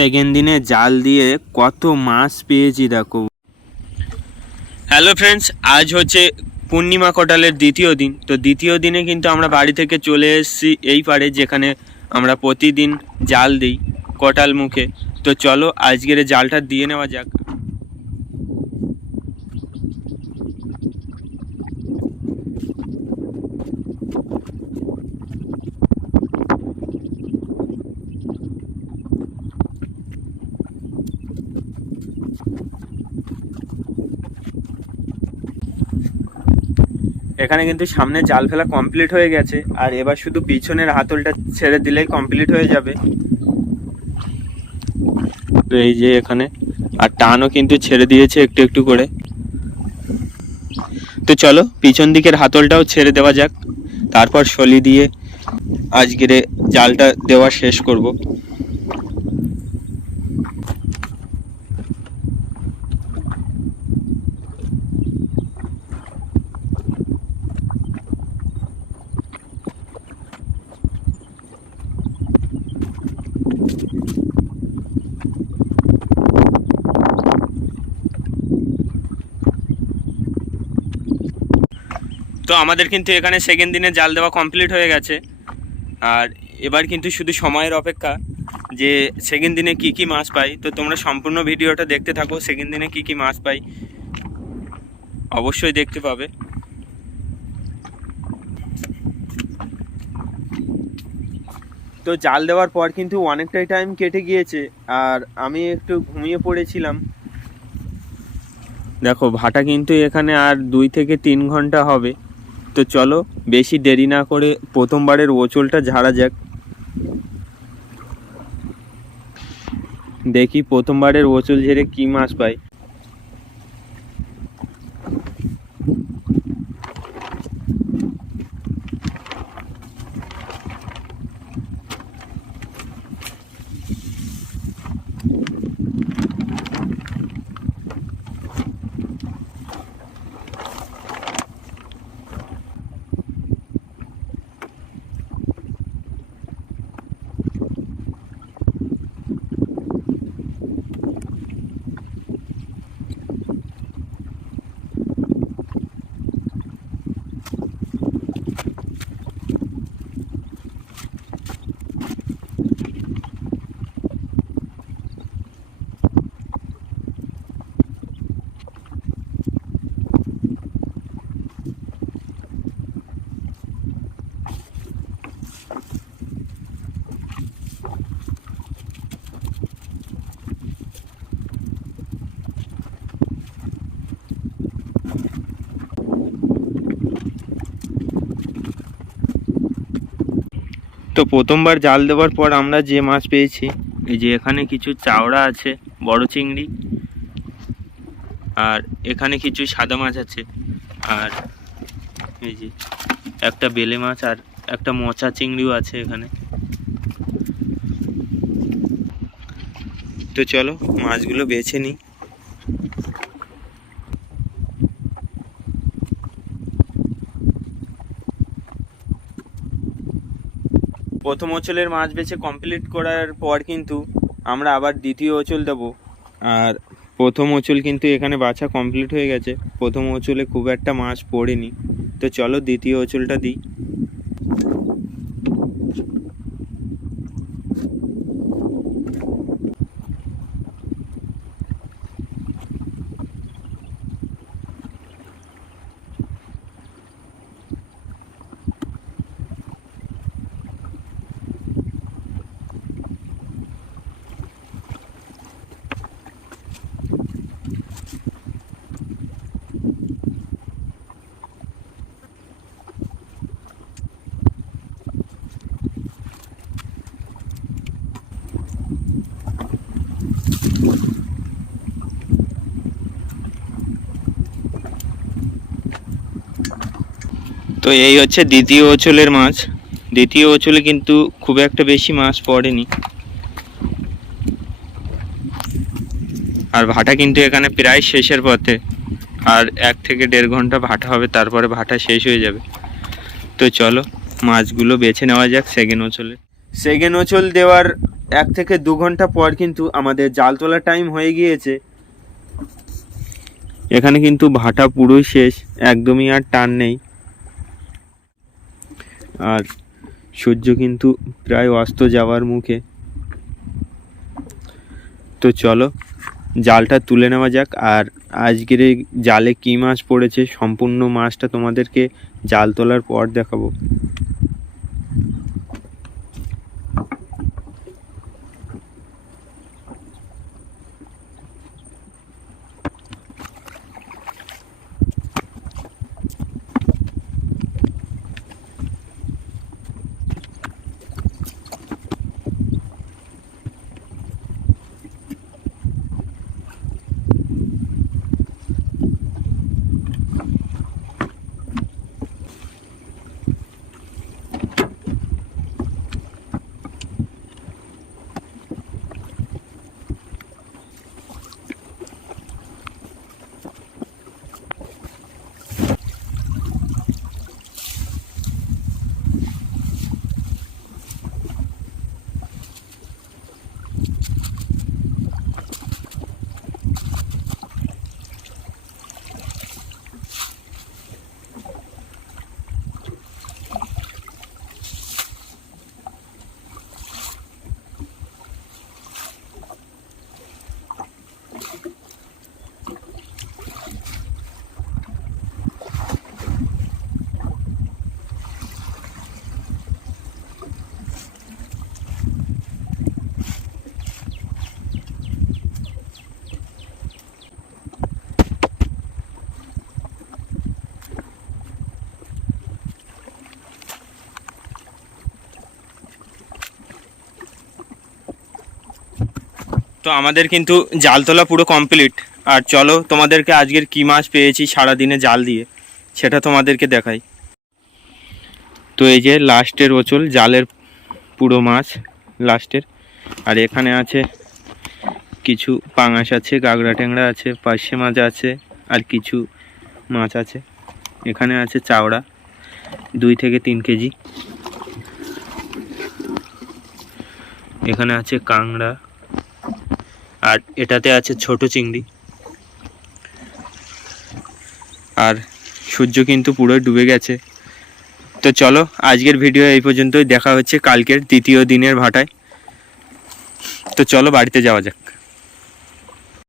Second দিনে জাল দিয়ে কত মাছ পেয়েছি দেখো। হ্যালো ফ্রেন্ডস, আজ হচ্ছে পূর্ণিমা কোটালের দ্বিতীয় দিন। তো দ্বিতীয় দিনে কিন্তু আমরা বাড়ি থেকে চলে এসেছি এই পাড়ে, যেখানে আমরা প্রতিদিন জাল দিই কোটাল মুখে। তো চলো আজকের জালটা দিয়ে নেওয়া যাক। এখানে কিন্তু সামনে জাল ফেলা কমপ্লিট হয়ে গেছে, আর এবার শুধু পিছনের হাতলটা ছেড়ে দিলেই কমপ্লিট হয়ে যাবে। তো এই যে এখানে আর টানও কিন্তু ছেড়ে দিয়েছে একটু একটু করে। তো চলো পিছন দিকের হাতলটাও ছেড়ে দেওয়া যাক, তারপর শলি দিয়ে আজকের জালটা দেওয়া শেষ করব। তো আমাদের কিন্তু এখানে সেকেন্ড দিনে জাল দেওয়া কমপ্লিট হয়ে গেছে, আর এবার কিন্তু শুধু সময়ের অপেক্ষা যে সেকেন্ড দিনে কি কি মাছ পাই। তো তোমরা সম্পূর্ণ ভিডিওটা দেখতে থাকো, সেকেন্ড দিনে কি কি মাছ পাই অবশ্যই দেখতে পাবে। তো জাল দেওয়ার পর কিন্তু অনেকটাই টাইম কেটে গিয়েছে, আর আমি একটু ঘুমিয়ে পড়েছিলাম। দেখো ভাটা কিন্তু এখানে আর 2 থেকে 3 ঘন্টা হবে। তো চলো বেশি দেরি না করে প্রথমবারের ওচলটা ঝাড়া যাক। দেখি প্রথমবারের ওচল ঝেড়ে কি মাছ পাই। তো প্রথমবার জাল দেওয়ার পর আমরা যে মাছ পেয়েছি, এই যে এখানে কিছু চাওড়া আছে, বড় চিংড়ি, আর এখানে কিছু সাদা মাছ আছে, আর এই যে একটা বেলে মাছ আর একটা মোচা চিংড়িও আছে এখানে। তো চলো মাছগুলো বেছে নিই। প্রথম ওচলের মাছ বেছে কমপ্লিট করার পর কিন্তু আমরা আবার দ্বিতীয় ওচল দেবো, আর প্রথম ওচল কিন্তু এখানে বাছা কমপ্লিট হয়ে গেছে। প্রথম ওচলে খুব একটা মাছ পড়েনি। তো চলো দ্বিতীয় ওচলটা দিই। তো এই হচ্ছে দ্বিতীয় ওচলের মাছ। দ্বিতীয় ওচলে কিন্তু খুব একটা বেশি মাছ পড়েনি, আর ভাটা কিন্তু এখানে প্রায় শেষের পথে। আর 1 থেকে 1.5 ঘন্টা ভাটা হবে, তারপরে ভাটা শেষ হয়ে যাবে। তো চলো মাছগুলো বেছে নেওয়া যাক সেকেন্ড ওচলে। সেকেন্ড ওচল দেওয়ার 1 থেকে 2 ঘন্টা পর কিন্তু আমাদের জাল তোলার টাইম হয়ে গিয়েছে। এখানে কিন্তু ভাটা পুরোই শেষ, একদমই আর টান নেই। আর সূর্য কিন্তু প্রায় অস্ত যাওয়ার মুখে। তো চলো জালটা তুলে নেওয়া যাক। আর আজকের এই জালে কী মাছ পড়েছে সম্পূর্ণ মাছটা তোমাদেরকে জাল তোলার পর দেখাবো। তো আমাদের কিন্তু জাল তোলা পুরো কমপ্লিট। আর চলো তোমাদেরকে আজকের কী মাছ পেয়েছি সারাদিনে জাল দিয়ে সেটা তোমাদেরকে দেখাই। তো এই যে লাস্টের ওচল, জালের পুরো মাছ লাস্টের। আর এখানে আছে কিছু পাঙাশ আছে, গাগরা ট্যাংরা আছে, পার্শে মাছ আছে, আর কিছু মাছ আছে। এখানে আছে চাওড়া 2 থেকে 3 কেজি। এখানে আছে কাংড়া, আর এটাতে আছে ছোট চিংড়ি। আর সূর্য কিন্তু পুরোই ডুবে গেছে। তো চলো আজকের ভিডিও এই পর্যন্তই, দেখা হচ্ছে কালকের দ্বিতীয় দিনের ভাটায়। তো চলো বাড়িতে যাওয়া যাক।